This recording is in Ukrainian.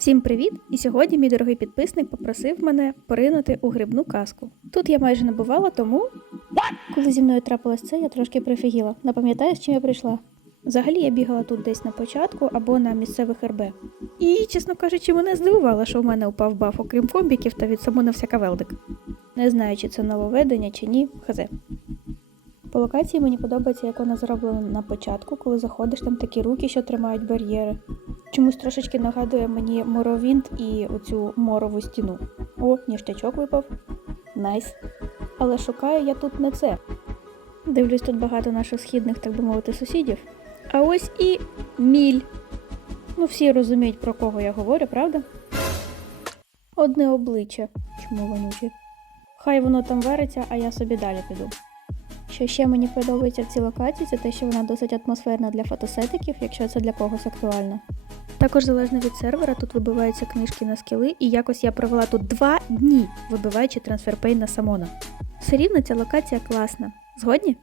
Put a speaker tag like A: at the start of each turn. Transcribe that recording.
A: Всім привіт! І сьогодні мій дорогий підписник попросив мене поринути у грибну казку. Тут я майже не бувала, тому коли зі мною трапилось це, я трошки прифігіла. Не пам'ятаю, з чим я прийшла. Взагалі я бігала тут десь на початку або на місцевих РБ. І, чесно кажучи, мене здивувало, що в мене упав баф, окрім комбіків та відсамонився кавелдик. Не знаю, чи це нововведення, чи ні, хазе. По локації мені подобається, як вона зроблена на початку, коли заходиш, там такі руки, що тримають бар'єри. Чомусь трошечки нагадує мені Моровінт і оцю морову стіну. О, ніштячок випав. Найс. Але шукаю я тут не це. Дивлюсь, тут багато наших східних, так би мовити, сусідів. А ось і міль. Ну, всі розуміють, про кого я говорю, правда? Одне обличчя. Чому вонюче? Хай воно там вариться, а я собі далі піду. Що ще мені подобається в цій локації, це те, що вона досить атмосферна для фотосетиків, якщо це для когось актуально. Також залежно від сервера, тут вибиваються книжки на скіли, і якось я провела тут два дні, вибиваючи трансферпей на самона. Все рівно ця локація класна. Згодні?